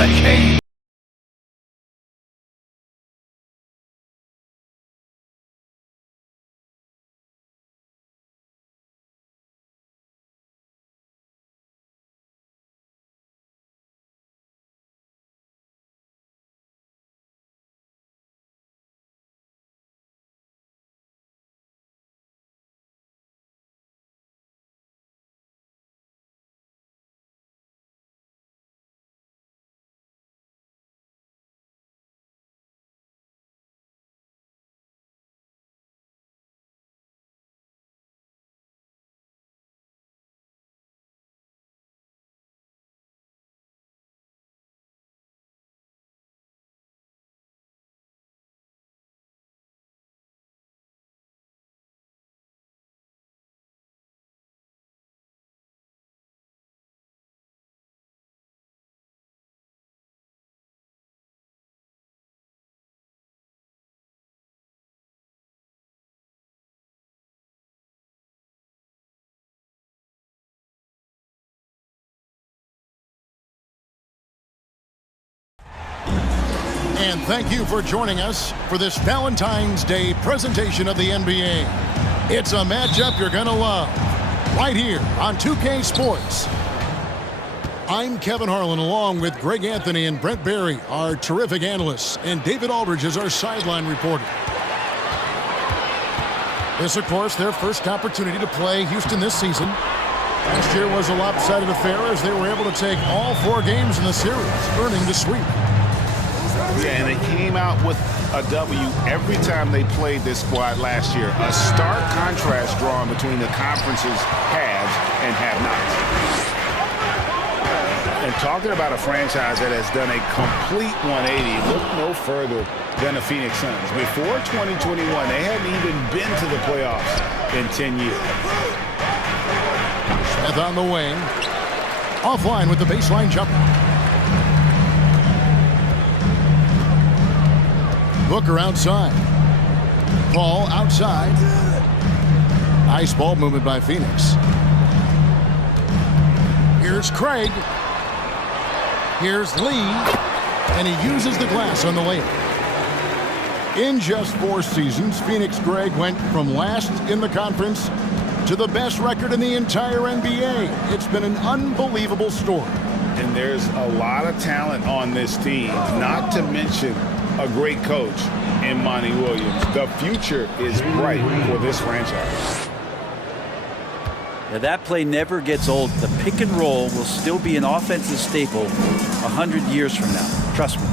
the Canes. And thank you for joining us for this Valentine's Day presentation of the NBA. It's a matchup you're going to love right here on 2K Sports. I'm Kevin Harlan along with Greg Anthony and Brent Barry, our terrific analysts, and David Aldridge is our sideline reporter. This, of course, their first opportunity to play Houston this season. Last year was a lopsided affair as they were able to take all 4 games in the series, earning the sweep. Yeah, and they came out with a W every time they played this squad last year. A stark contrast drawn between the conference's haves and have-nots. And talking about a franchise that has done a complete 180, look no further than the Phoenix Suns. Before 2021, they hadn't even been to the playoffs in 10 years. Smith on the wing. Offline with the baseline jumper. Booker outside. Paul outside. Nice ball movement by Phoenix. Here's Craig. Here's Lee. And he uses the glass on the layup. In just 4 seasons, Phoenix Greg went from last in the conference to the best record in the entire NBA. It's been an unbelievable story. And there's a lot of talent on this team, not to mention a great coach in Monty Williams. The future is bright for this franchise. Yeah, that play never gets old. The pick and roll will still be an offensive staple 100 years from now. Trust me.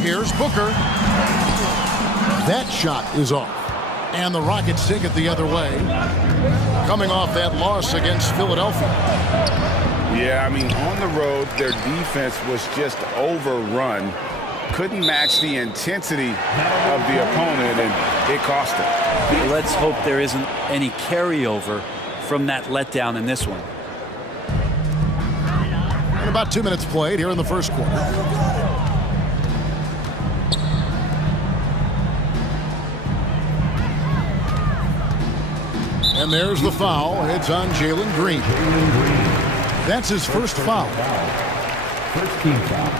Here's Booker. That shot is off. And the Rockets take it the other way. Coming off that loss against Philadelphia. Yeah, I mean, on the road, their defense was just overrun. Couldn't match the intensity of the opponent, and it cost them. Let's hope there isn't any carryover from that letdown in this one. And about 2 minutes played here in the first quarter. And there's the foul. It's on Jalen Green. That's his first foul. First team foul.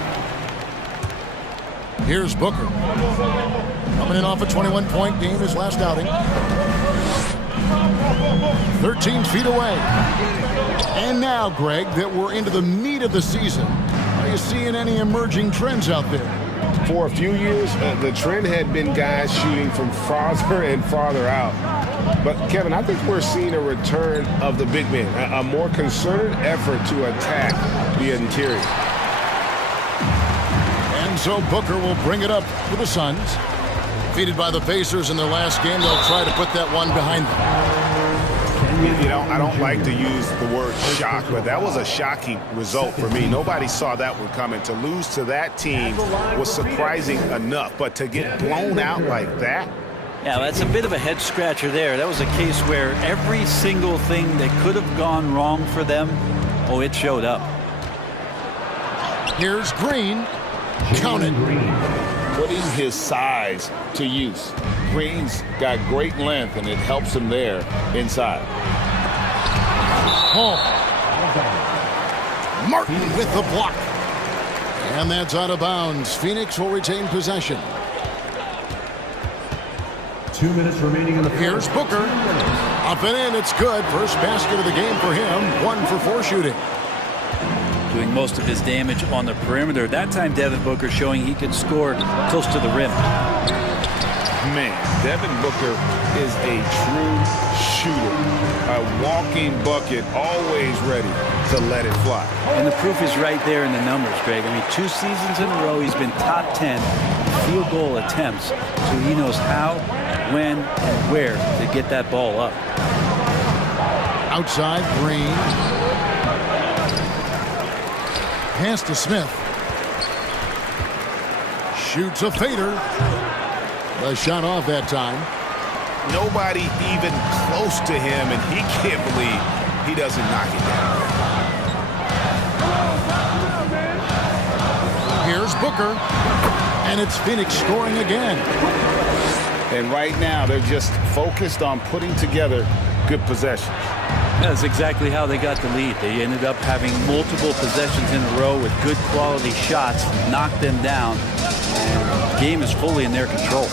Here's Booker. Coming in off a 21-point game his last outing. 13 feet away. And now, Greg, that we're into the meat of the season, are you seeing any emerging trends out there? For a few years, the trend had been guys shooting from farther and farther out. But, Kevin, I think we're seeing a return of the big man, a more concerted effort to attack the interior. And so Booker will bring it up for the Suns. Defeated by the Pacers in their last game, they'll try to put that one behind them. You know, I don't like to use the word shock, but that was a shocking result for me. Nobody saw that one coming. To lose to that team was surprising enough, but to get blown out like that? Yeah, that's a bit of a head scratcher there. That was a case where every single thing that could have gone wrong for them, oh, it showed up. Here's Green. Count it. Putting his size to use. Green's got great length, and it helps him there inside. Home. Martin with the block. And that's out of bounds. Phoenix will retain possession. 2 minutes remaining in the fourth. Here's Booker. Up and in, it's good. First basket of the game for him. 1 for 4 shooting. Doing most of his damage on the perimeter. That time, Devin Booker showing he can score close to the rim. Man, Devin Booker is a true shooter. A walking bucket, always ready to let it fly. And the proof is right there in the numbers, Greg. I mean, 2 seasons in a row, he's been top 10 field goal attempts. So he knows how, when, and where to get that ball up. Outside, Green. Pass to Smith. Shoots a fader. The shot off that time. Nobody even close to him, and he can't believe he doesn't knock it down. Here's Booker. And it's Phoenix scoring again. And right now, they're just focused on putting together good possessions. That's exactly how they got the lead. They ended up having multiple possessions in a row with good quality shots, knocked them down, and the game is fully in their control.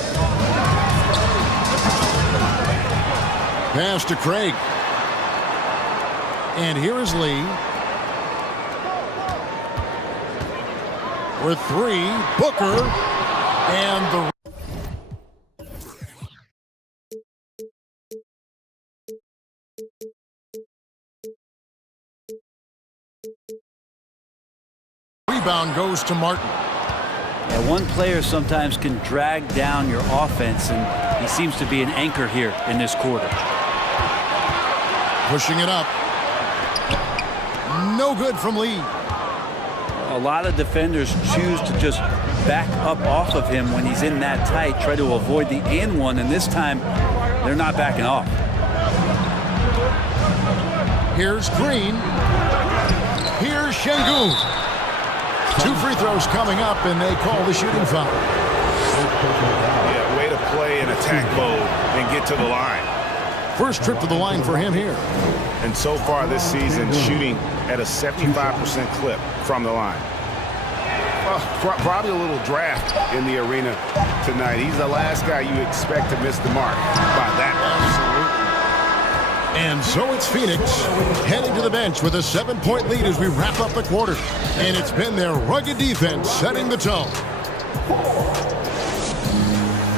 Pass to Craig. And here is Lee. For 3, Booker. And the rebound goes to Martin. Yeah, one player sometimes can drag down your offense, and he seems to be an anchor here in this quarter. Pushing it up. No good from Lee. A lot of defenders choose to just back up off of him when he's in that tight, try to avoid the and one, and this time they're not backing off. Here's Green. Here's Şengün. 2 free throws coming up, and they call the shooting foul. Yeah, way to play in attack mode and get to the line. First trip to the line for him here. And so far this season, shooting at a 75% clip from the line. Well, probably a little draft in the arena tonight. He's the last guy you expect to miss the mark by that much. And so it's Phoenix heading to the bench with a 7-point lead as we wrap up the quarter. And it's been their rugged defense setting the tone.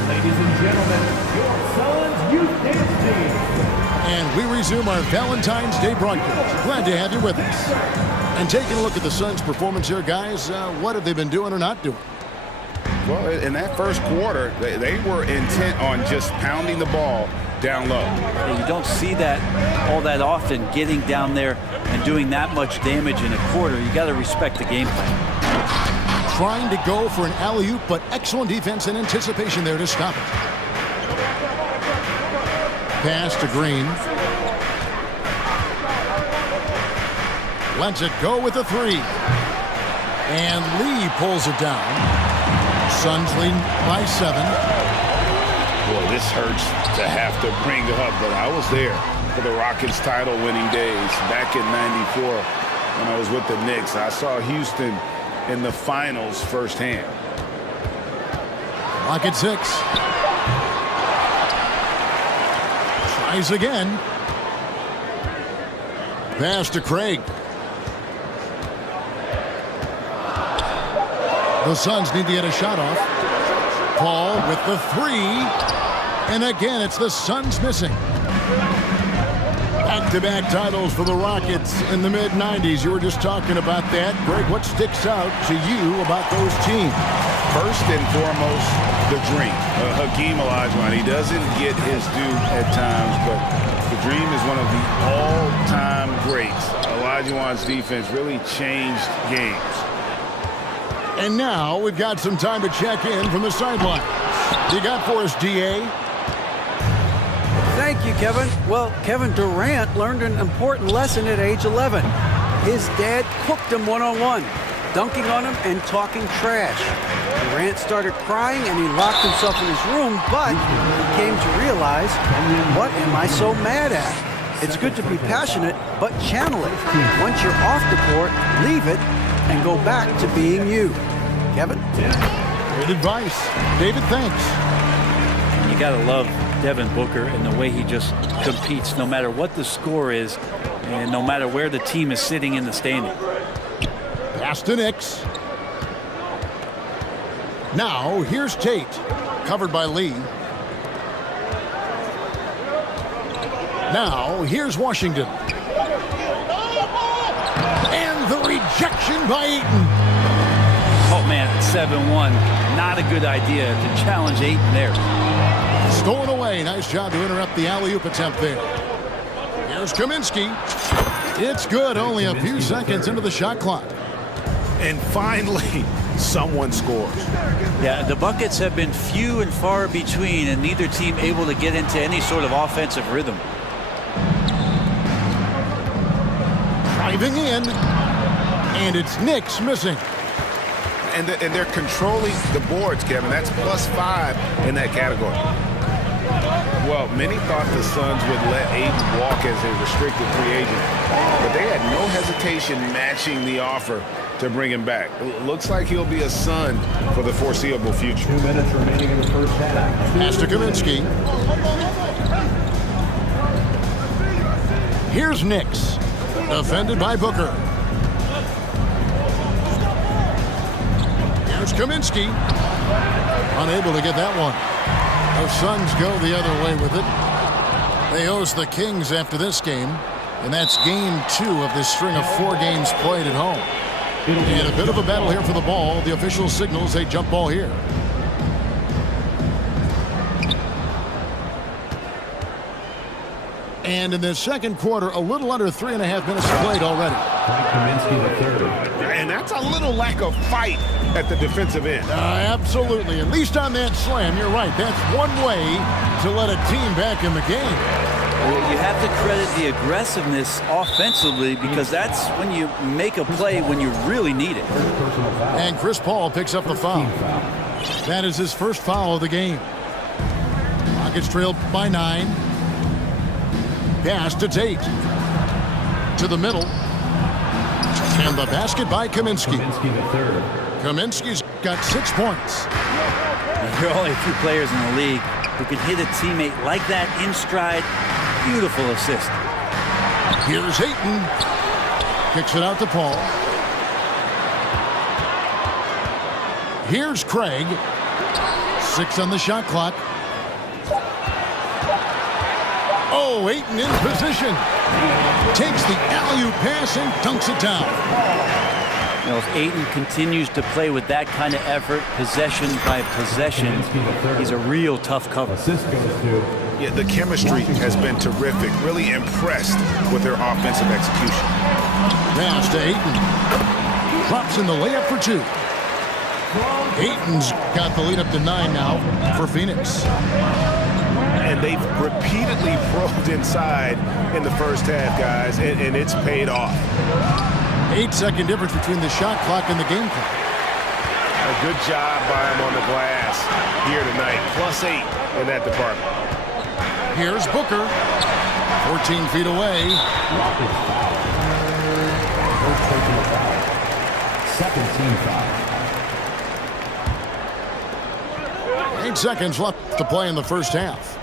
Ladies and gentlemen, your Suns Youth Dance Team. And we resume our Valentine's Day broadcast. Glad to have you with us. And taking a look at the Suns' performance here, guys, what have they been doing or not doing? Well, in that first quarter, they were intent on just pounding the ball down low. And you don't see that all that often, getting down there and doing that much damage in a quarter. You got to respect the game plan. Trying to go for an alley-oop, but excellent defense and anticipation there to stop it. Pass to Green. Lets it go with a 3. And Lee pulls it down. Suns lead by 7. Boy, this hurts to have to bring it up, but I was there for the Rockets title-winning days back in '94 when I was with the Knicks. I saw Houston in the finals firsthand. Rocket 6. Tries again. Pass to Craig. The Suns need to get a shot off. Paul with the 3. And again, it's the Suns missing. Back-to-back titles for the Rockets in the mid-90s. You were just talking about that. Greg, what sticks out to you about those teams? First and foremost, the dream. Hakeem Olajuwon, he doesn't get his due at times, but the dream is one of the all-time greats. Olajuwon's defense really changed games. And now we've got some time to check in from the sideline. You got for us, D.A.? Thank you, Kevin. Well, Kevin Durant learned an important lesson at age 11. His dad cooked him one-on-one, dunking on him and talking trash. Durant started crying and he locked himself in his room, but he came to realize, what am I so mad at? It's good to be passionate, but channel it. Once you're off the court, leave it and go back to being you. Kevin? Great advice. David, thanks. You got to love Devin Booker and the way he just competes no matter what the score is and no matter where the team is sitting in the standing. Pass to Nix. Now, here's Tate. Covered by Lee. Now, here's Washington. And the rejection by Ayton. Oh, man, 7-1. Not a good idea to challenge Ayton there. Stolen away. Nice job to interrupt the alley-oop attempt there. Here's Kaminsky. It's good. Only a few seconds into the shot clock. And finally, someone scores. Yeah, the buckets have been few and far between, and neither team able to get into any sort of offensive rhythm. Driving in. And it's Nix missing. And they're controlling the boards, Kevin. That's +5 in that category. Well, many thought the Suns would let Ayton walk as a restricted free agent, but they had no hesitation matching the offer to bring him back. Looks like he'll be a Sun for the foreseeable future. 2 minutes remaining in the first half. Pass to Kaminsky. Here's Nix. Defended by Booker. Here's Kaminsky. Unable to get that one. The Suns go the other way with it. They host the Kings after this game. And that's game 2 of this string of 4 games played at home. And a bit of a battle here for the ball. The official signals a jump ball here. And in the second quarter, a little under 3.5 minutes played already. Frank Kaminsky III. And that's a little lack of fight at the defensive end. Absolutely. At least on that slam, you're right. That's one way to let a team back in the game. Well, you have to credit the aggressiveness offensively because that's when you make a play when you really need it. Personal foul. And Chris Paul picks up the foul. Team foul. That is his first foul of the game. Rockets trailed by 9. Pass to Tate. To the middle. And the basket by Kaminsky. Kaminsky III. Kaminsky's got 6 points. There are only a few players in the league who can hit a teammate like that in stride. Beautiful assist. Here's Ayton. Kicks it out to Paul. Here's Craig. 6 on the shot clock. Oh, Ayton in position. Takes the alley-oop pass and dunks it down. You know, if Ayton continues to play with that kind of effort, possession by possession, he's a real tough cover. Assist goes to. Yeah, the chemistry has been terrific. Really impressed with their offensive execution. Pass to Ayton. Drops in the layup for 2. Ayton's got the lead up to 9 now for Phoenix. And they've repeatedly probed inside in the first half, guys, and it's paid off. 8-second difference between the shot clock and the game clock. A good job by him on the glass here tonight. +8 in that department. Here's Booker. 14 feet away. Rockets foul. First personal foul. Second team foul. 8 seconds left to play in the first half.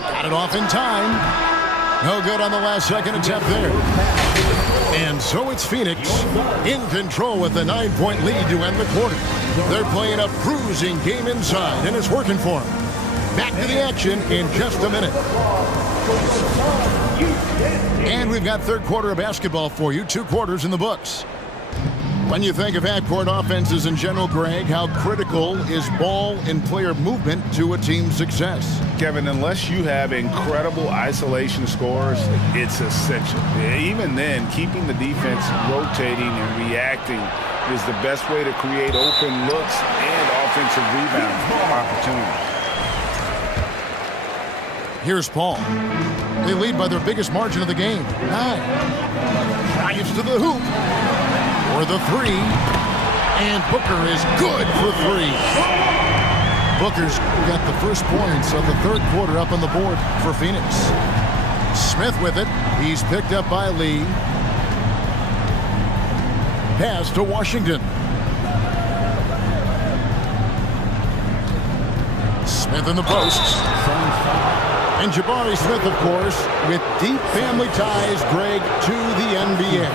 Got it off in time. No good on the last second attempt there. And so it's Phoenix in control with the 9-point lead to end the quarter. They're playing a bruising game inside, and it's working for them. Back to the action in just a minute. And we've got third quarter of basketball for you. 2 quarters in the books. When you think of half-court offenses in general, Greg, how critical is ball and player movement to a team's success? Kevin, unless you have incredible isolation scores, it's essential. Even then, keeping the defense rotating and reacting is the best way to create open looks and offensive rebound opportunities. Here's Paul. They lead by their biggest margin of the game, 9. Drives to the hoop. For the 3. And Booker is good for 3. Booker's got the first points of the third quarter up on the board for Phoenix. Smith with it. He's picked up by Lee. Pass to Washington. Smith in the posts. And Jabari Smith, of course, with deep family ties, Greg, to the NBA.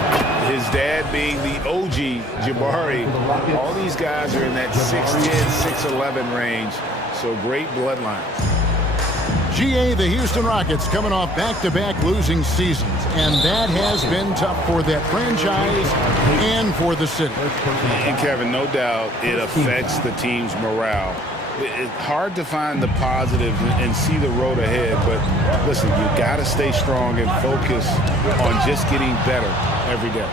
His dad being the OG Jabari. All these guys are in that 6'10", 6'11" range. So great bloodlines. GA, the Houston Rockets, coming off back-to-back losing seasons. And that has been tough for that franchise and for the city. And Kevin, no doubt it affects the team's morale. It's hard to find the positive and see the road ahead, but listen, you got to stay strong and focus on just getting better every day.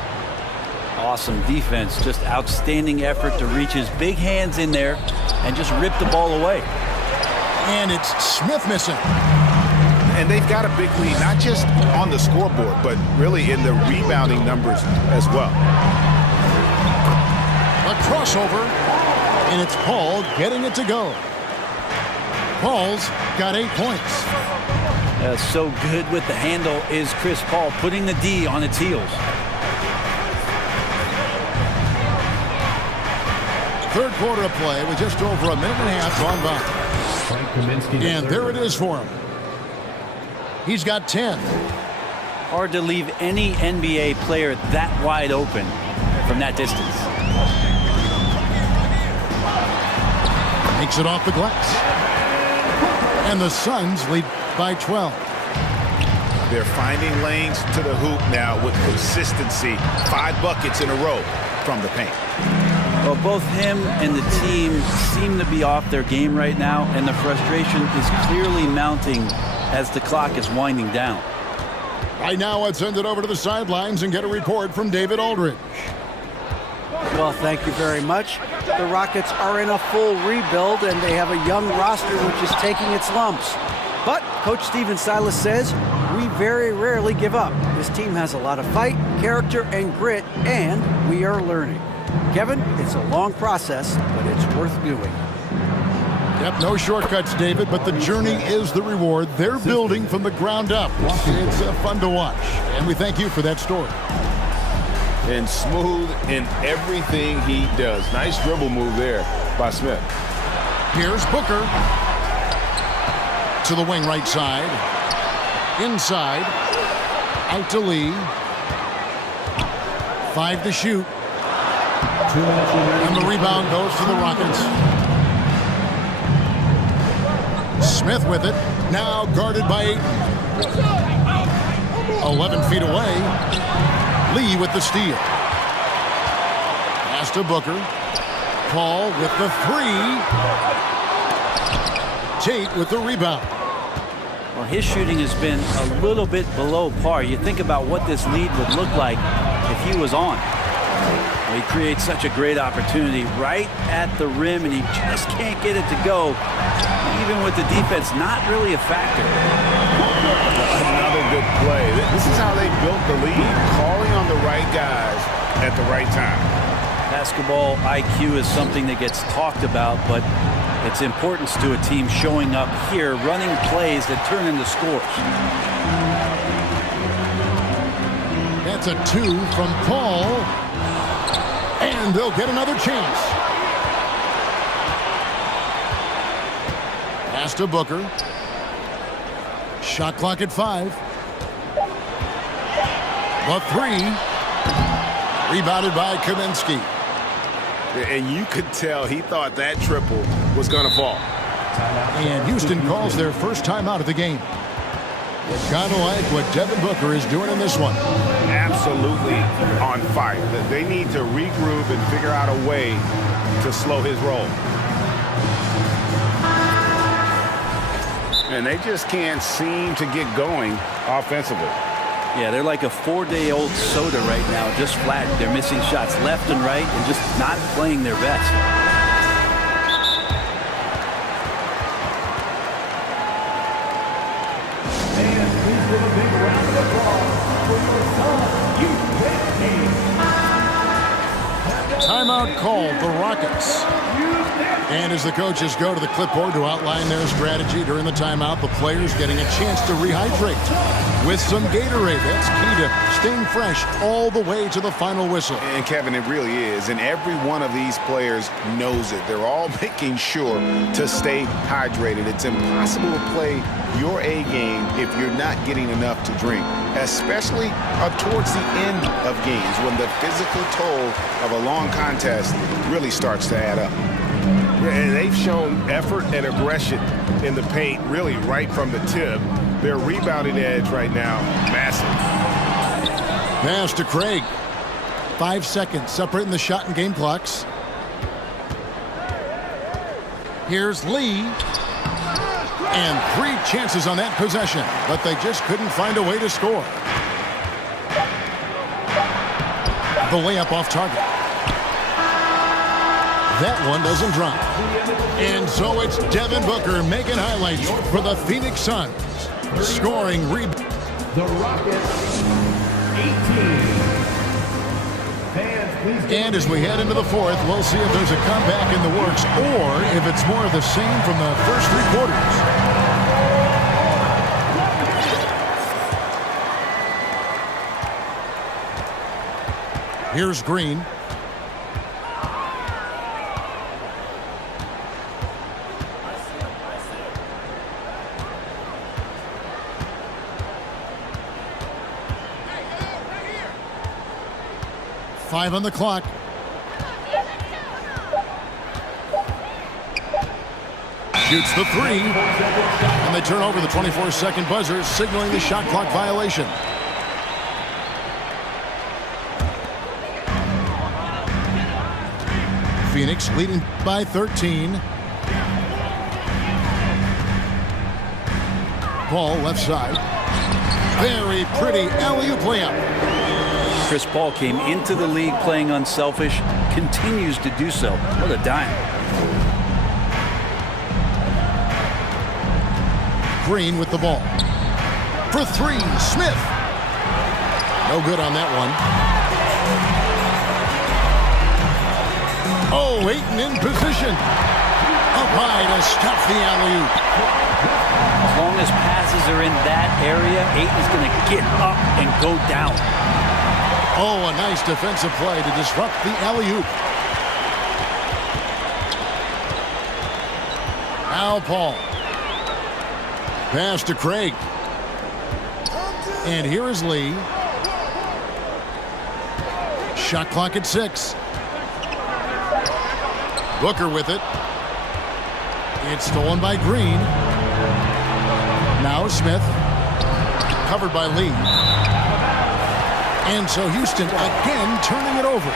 Awesome defense, just outstanding effort to reach his big hands in there and just rip the ball away. And it's Smith missing. And they've got a big lead, not just on the scoreboard, but really in the rebounding numbers as well. A crossover. And it's Paul getting it to go. Paul's got 8 points. So good with the handle is Chris Paul, putting the D on its heels. Third quarter of play with just over a minute and a half gone by. Frank Kaminsky, And there it is for him. He's got 10. Hard to leave any NBA player that wide open from that distance. Makes it off the glass. And the Suns lead by 12. They're finding lanes to the hoop now with consistency. 5 buckets in a row from the paint. Well, both him and the team seem to be off their game right now, and the frustration is clearly mounting as the clock is winding down. Right now, let's send it over to the sidelines and get a report from David Aldridge. Well, thank you very much. The Rockets are in a full rebuild, and they have a young roster which is taking its lumps. But Coach Stephen Silas says, we very rarely give up. This team has a lot of fight, character, and grit, and we are learning. Kevin, it's a long process, but it's worth doing. Yep, no shortcuts, David, but the journey is the reward. They're building from the ground up. It's fun to watch, and we thank you for that story. And smooth in everything he does. Nice dribble move there by Smith. Here's Booker. To the wing right side. Inside. Out to Lee. 5 to shoot. 2 minutes remaining. And the rebound goes to the Rockets. Smith with it. Now guarded by 11 feet away. Lee with the steal. Pass to Booker. Paul with the 3. Tate with the rebound. Well, his shooting has been a little bit below par. You think about what this lead would look like if he was on. Well, he creates such a great opportunity right at the rim, and he just can't get it to go. Even with the defense not really a factor. Another good play. This is how they built the lead, calling on the right guys at the right time. Basketball IQ is something that gets talked about, but its importance to a team showing up here, running plays that turn into scores. That's a 2 from Paul. And they'll get another chance. Pass to Booker. Shot clock at 5. The 3. Rebounded by Kaminsky. And you could tell he thought that triple was going to fall. And Houston calls their first timeout of the game. Kind of like what Devin Booker is doing in this one. Absolutely on fire. They need to regroup and figure out a way to slow his roll. And they just can't seem to get going offensively. Yeah, they're like a 4-day-old soda right now, just flat. They're missing shots left and right and just not playing their best. And please give a big round of applause for your Suns Youth team. Timeout called the Rockets. And as the coaches go to the clipboard to outline their strategy during the timeout, the players getting a chance to rehydrate with some Gatorade. That's key to staying fresh all the way to the final whistle. And Kevin, it really is. And every one of these players knows it. They're all making sure to stay hydrated. It's impossible to play your A game if you're not getting enough to drink, especially up towards the end of games when the physical toll of a long contest really starts to add up. And they've shown effort and aggression in the paint really right from the tip. Their rebounding edge right now, massive. Pass to Craig. 5 seconds separating the shot and game clocks. Here's Lee. And 3 chances on that possession, but they just couldn't find a way to score. The layup off target. That one doesn't drop. And so it's Devin Booker making highlights for the Phoenix Suns. Scoring rebound. The Rockets, 18. Fans, please. And as we head into the fourth, we'll see if there's a comeback in the works or if it's more of the same from the first 3 quarters. Here's Green. Five on the clock. Shoots the 3. And they turn over the 24-second buzzer, signaling the shot clock violation. Phoenix leading by 13. Paul left side. Very pretty alley-oop layup. Chris Paul came into the league playing unselfish, continues to do so. What a dime. Green with the ball. For 3, Smith. No good on that one. Oh, Ayton in position. Up high to stop the alley-oop. As long as passes are in that area, Ayton's going to get up and go down. Oh, a nice defensive play to disrupt the alley-oop. Now Paul. Pass to Craig. And here is Lee. Shot clock at 6. Booker with it. It's stolen by Green. Now Smith. Covered by Lee. And so Houston again turning it over.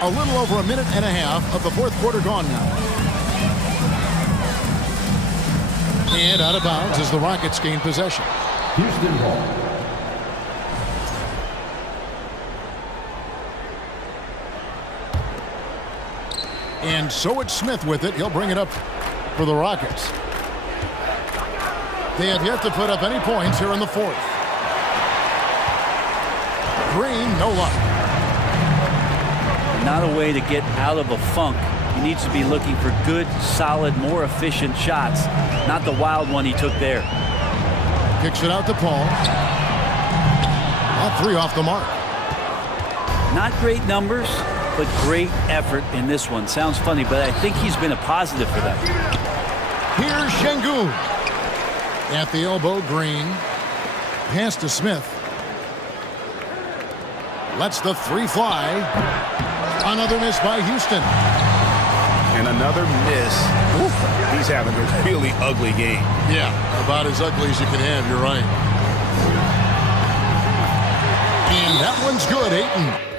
A little over a minute and a half of the fourth quarter gone now. And out of bounds as the Rockets gain possession. Houston ball. And so it's Smith with it. He'll bring it up for the Rockets. They have yet to put up any points here in the fourth. Green, no luck. Not a way to get out of a funk. He needs to be looking for good, solid, more efficient shots. Not the wild one he took there. Kicks it out to Paul. All 3 off the mark. Not great numbers, but great effort in this one. Sounds funny, but I think he's been a positive for them. Here's Şengün. At the elbow, Green. Pass to Smith. Lets the 3 fly. Another miss by Houston. And another miss. He's having a really ugly game. Yeah, about as ugly as you can have, you're right. And that one's good, Ayton.